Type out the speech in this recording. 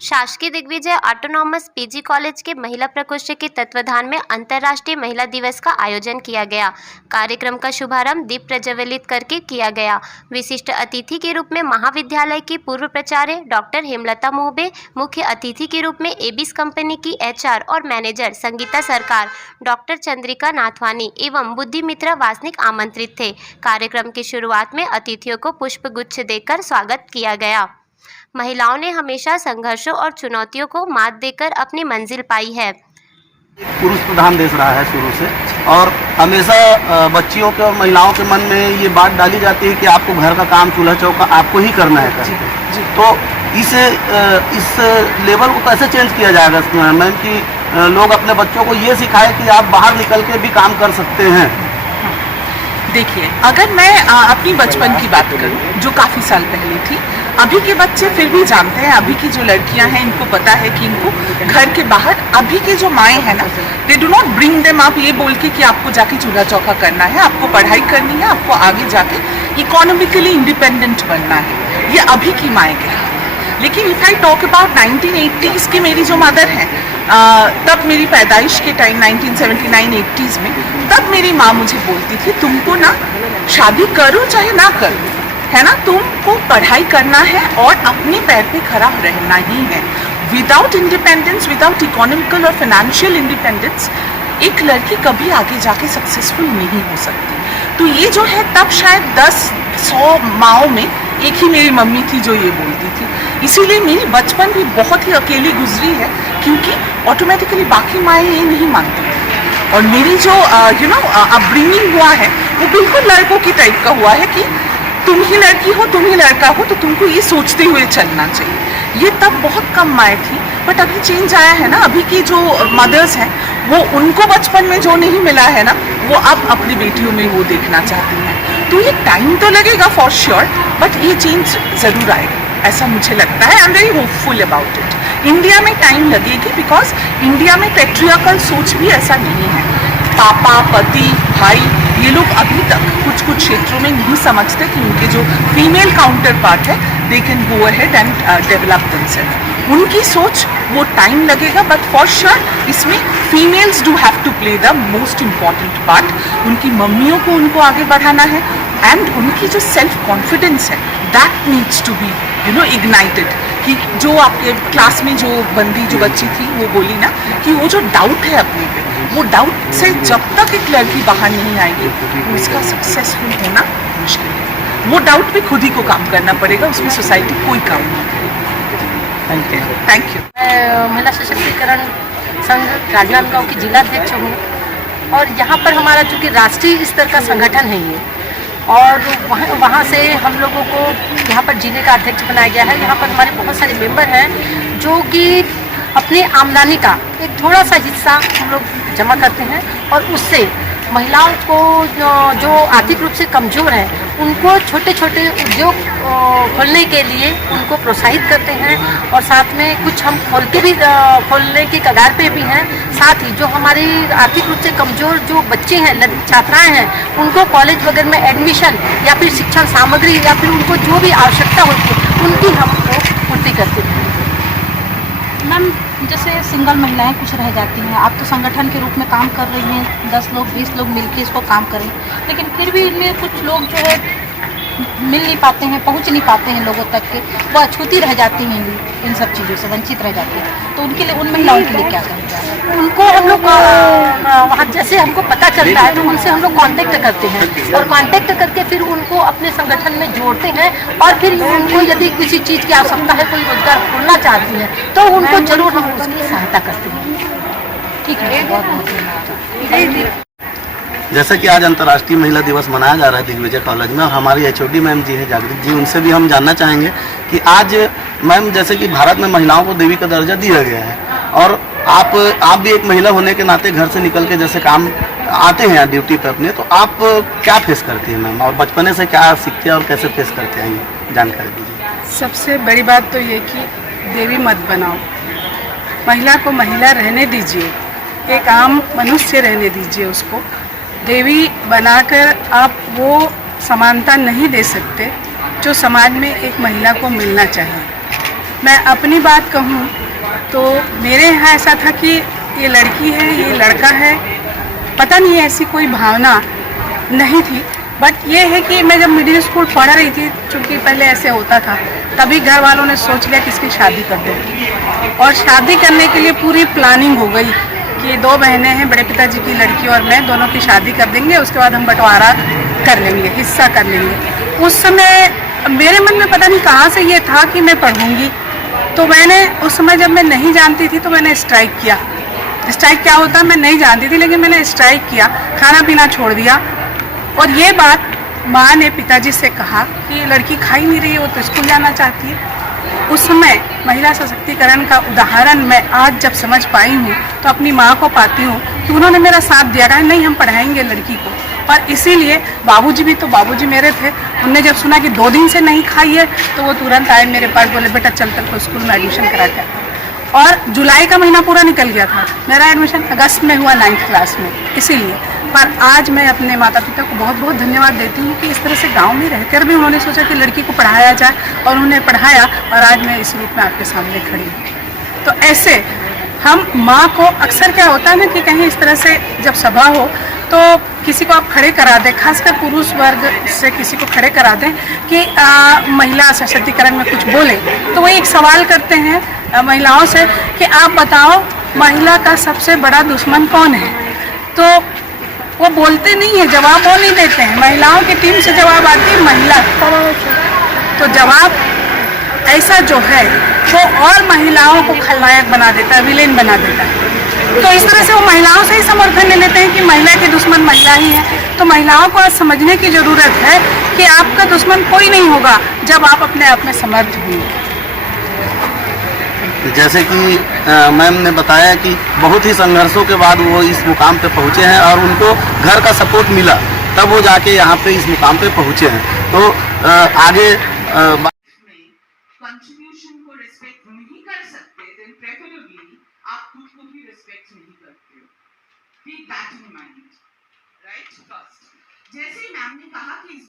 शासकीय Digvijay autonomous PG college के महिला प्रकोष्ठ के तत्वाधान में अंतर्राष्ट्रीय महिला दिवस का आयोजन किया गया। कार्यक्रम का शुभारंभ दीप प्रज्वलित करके किया गया। विशिष्ट अतिथि के रूप में महाविद्यालय की पूर्व प्राचार्य डॉक्टर हेमलता मोहबे, मुख्य अतिथि के रूप में एबिस कंपनी की एचआर और मैनेजर संगीता सरकार, डॉक्टर चंद्रिका नाथवानी एवं बुद्धि मित्रा वासनिक आमंत्रित थे। कार्यक्रम की शुरुआत में अतिथियों को पुष्पगुच्छ देकर स्वागत किया गया। महिलाओं ने हमेशा संघर्षों और चुनौतियों को मात देकर अपनी मंजिल पाई है। पुरुष प्रधान देश रहा है शुरू से, और हमेशा बच्चियों के और महिलाओं के मन में ये बात डाली जाती है कि आपको घर का काम चूल्हा चौका आपको ही करना है करके। तो इस लेवल को कैसे चेंज किया जाएगा मैम कि लोग अपने बच्चों को ये सिखाए कि आप बाहर निकल के भी काम कर सकते हैं। देखिए, अगर मैं अपनी बचपन की बात करूं जो काफ़ी साल पहले थी, अभी के बच्चे फिर भी जानते हैं, अभी की जो लड़कियां हैं इनको पता है कि इनको घर के बाहर, अभी के जो माएँ हैं ना, they do not bring them up ये बोल के कि आपको जाके चूल्हा चौका करना है, आपको पढ़ाई करनी है, आपको आगे जाके इकोनॉमिकली इंडिपेंडेंट बनना है। ये अभी की माएँ कहती हैं। लेकिन if I talk about 1980s की मेरी जो मदर हैं, तब मेरी पैदाइश के टाइम 1979-80s में, तब मेरी माँ मुझे बोलती थी तुमको ना शादी करो चाहे ना करो, है ना, तुमको पढ़ाई करना है और अपने पैर पे खड़ा रहना ही है। विदाउट इंडिपेंडेंस, विदाउट इकोनॉमिकल और फाइनेंशियल इंडिपेंडेंस एक लड़की कभी आगे जाके सक्सेसफुल नहीं हो सकती। तो ये जो है, तब शायद 10-100 माओं में एक ही मेरी मम्मी थी जो ये बोलती थी। इसीलिए मेरी बचपन भी बहुत ही अकेली गुजरी है, क्योंकि ऑटोमेटिकली बाकी माएँ ये नहीं मानती थी। और मेरी जो अपब्रिंगिंग हुआ है वो बिल्कुल लड़कों की टाइप का हुआ है कि तुम ही लड़की हो, तुम ही लड़का हो, तो तुमको ये सोचते हुए चलना चाहिए। ये तब बहुत कम माएँ थी, बट अभी चेंज आया है ना। अभी की जो मदर्स हैं वो, उनको बचपन में जो नहीं मिला है ना, वो अब अपनी बेटियों में वो देखना चाहती हैं। तो ये टाइम तो लगेगा फॉर श्योर, बट ये चेंज ज़रूर आएगा, ऐसा मुझे लगता है। I am very hopeful about it. India में टाइम लगेगी, बिकॉज इंडिया में पैट्रियार्कल सोच भी ऐसा नहीं है। पापा, पति, भाई, ये लोग अभी तक कुछ कुछ क्षेत्रों में नहीं समझते कि उनके जो फीमेल काउंटर पार्ट है, they can go ahead and develop themselves. उनकी सोच, वो टाइम लगेगा, बट फॉर श्योर इसमें females do have to play the most important part. उनकी मम्मियों को उनको आगे बढ़ाना है, एंड उनकी जो सेल्फ कॉन्फिडेंस है, that needs to be ignited. कि जो आपके क्लास में जो बच्ची थी, वो बोली ना कि वो जो डाउट है अपने पे, वो डाउट से जब तक एक लड़की बाहर नहीं आएगी, उसका सक्सेसफुल होना मुश्किल है। वो डाउट पे खुद ही को काम करना पड़ेगा, उसमें सोसाइटी कोई काम नहीं करेगी। Thank you. मैं महिला सशक्तिकरण संघ राजनांदगांव की जिलाध्यक्ष हूँ, और यहाँ पर हमारा चूँकि राष्ट्रीय स्तर का संगठन है ये, और वहाँ से हम लोगों को यहाँ पर जिले का अध्यक्ष बनाया गया है। यहाँ पर हमारे बहुत सारे मेंबर हैं जो कि अपनी आमदनी का एक थोड़ा सा हिस्सा हम लोग जमा करते हैं, और उससे महिलाओं को जो आर्थिक रूप से कमज़ोर हैं, उनको छोटे छोटे उद्योग खोलने के लिए उनको प्रोत्साहित करते हैं, और साथ में कुछ हम खोलने की कगार पे भी हैं। साथ ही जो हमारी आर्थिक रूप से कमज़ोर जो बच्चे हैं, छात्राएं हैं, उनको कॉलेज वगैरह में एडमिशन या फिर शिक्षण सामग्री या फिर उनको जो भी आवश्यकता होती है, उनकी हम लोग पूर्ति करते हैं। मैम, जैसे सिंगल महिलाएं कुछ रह जाती हैं, आप तो संगठन के रूप में काम कर रही हैं, 10 लोग 20 लोग मिलकर इसको काम करें, लेकिन फिर भी इनमें कुछ लोग जो है मिल नहीं पाते हैं, पहुंच नहीं पाते हैं लोगों तक के, वो अछूती रह जाती हैं, इन सब चीज़ों से वंचित रह जाती हैं। तो उनके लिए, उन महिलाओं के लिए क्या करें? उनको हम लोग वहाँ जैसे हमको पता चलता है तो उनसे हम लोग कांटेक्ट करते हैं, और कांटेक्ट करके फिर उनको अपने संगठन में जोड़ते हैं, और फिर उनको यदि किसी चीज़ की आवश्यकता है, कोई रोजगार खोलना चाहती है, तो उनको जरूर हम उसकी सहायता करते हैं। ठीक है, बहुत बहुत धन्यवाद। जैसा कि आज अंतर्राष्ट्रीय महिला दिवस मनाया जा रहा है दिग्विजय कॉलेज में, और हमारी एचओडी मैम जी है जागृत जी, उनसे भी हम जानना चाहेंगे कि आज मैम, जैसे कि भारत में महिलाओं को देवी का दर्जा दिया गया है, और आप भी एक महिला होने के नाते घर से निकल के जैसे काम आते हैं ड्यूटी पे अपने, तो आप क्या फेस करती हैं मैम, और बचपने से क्या सीखते हैं और कैसे फेस करते हैं, ये जानकारी दीजिए। सबसे बड़ी बात तो ये कि देवी मत बनाओ, महिला को महिला रहने दीजिए, एक आम मनुष्य रहने दीजिए उसको। देवी बनाकर आप वो समानता नहीं दे सकते जो समाज में एक महिला को मिलना चाहिए। मैं अपनी बात कहूँ तो मेरे यहाँ ऐसा था कि ये लड़की है, ये लड़का है, पता नहीं ऐसी कोई भावना नहीं थी। बट ये है कि मैं जब मिडिल स्कूल पढ़ रही थी, चूँकि पहले ऐसे होता था, तभी घर वालों ने सोच लिया कि इसकी शादी कर दो। और शादी करने के लिए पूरी प्लानिंग हो गई कि 2 बहनें हैं, बड़े पिताजी की लड़की और मैं, दोनों की शादी कर देंगे, उसके बाद हम बंटवारा कर लेंगे, हिस्सा कर लेंगे। उस समय मेरे मन में पता नहीं कहाँ से ये था कि मैं पढ़ूंगी, तो मैंने उस समय जब मैं नहीं जानती थी तो मैंने स्ट्राइक किया। स्ट्राइक क्या होता है मैं नहीं जानती थी, लेकिन मैंने स्ट्राइक किया, खाना पीना छोड़ दिया। और ये बात माँ ने पिताजी से कहा कि लड़की खा ही नहीं रही है, वो तो स्कूल जाना चाहती है। उस समय महिला सशक्तिकरण का उदाहरण मैं आज जब समझ पाई हूँ तो अपनी माँ को पाती हूँ कि उन्होंने मेरा साथ दिया, कहा नहीं हम पढ़ाएंगे लड़की को। और इसीलिए बाबूजी भी, तो बाबूजी मेरे थे, उनने जब सुना कि 2 दिन से नहीं खाई है तो वो तुरंत आए मेरे पास, बोले बेटा चल कर को स्कूल में एडमिशन करा के। और जुलाई का महीना पूरा निकल गया था, मेरा एडमिशन अगस्त में हुआ 9th क्लास में। इसीलिए पर आज मैं अपने माता पिता को बहुत बहुत धन्यवाद देती हूँ कि इस तरह से गांव में रहकर भी उन्होंने सोचा कि लड़की को पढ़ाया जाए, और उन्होंने पढ़ाया, और आज मैं इस रूप में आपके सामने खड़ी हूँ। तो ऐसे हम माँ को अक्सर क्या होता है ना कि कहीं इस तरह से जब सभा हो तो किसी को आप खड़े करा दें, खासकर पुरुष वर्ग से किसी को खड़े करा दें कि महिला सशक्तिकरण में कुछ बोले, तो वो एक सवाल करते हैं महिलाओं से कि आप बताओ महिला का सबसे बड़ा दुश्मन कौन है। तो वो बोलते नहीं है, जवाब वो नहीं देते हैं, महिलाओं की टीम से जवाब आती है महिला। तो जवाब ऐसा जो है वो और महिलाओं को खलनायक बना देता है, विलेन बना देता है। तो इस तरह से वो महिलाओं से ही समर्थन ले लेते हैं कि महिला के दुश्मन महिला ही है। तो महिलाओं को आज समझने की ज़रूरत है कि आपका दुश्मन कोई नहीं होगा जब आप अपने आप में समर्थ होंगे। जैसे कि मैम ने बताया कि बहुत ही संघर्षों के बाद वो इस मुकाम पे पहुँचे हैं और उनको घर का सपोर्ट मिला, तब वो जाके यहाँ पे इस मुकाम पे पहुँचे हैं। तो आगे कंट्रीब्यूशन को रिस्पेक्ट नहीं कर सकते, देन प्रेफरेबली आप खुद को भी रिस्पेक्ट नहीं करते हो। Keep that in mind, right? First, जैसे मैम ने कहा कि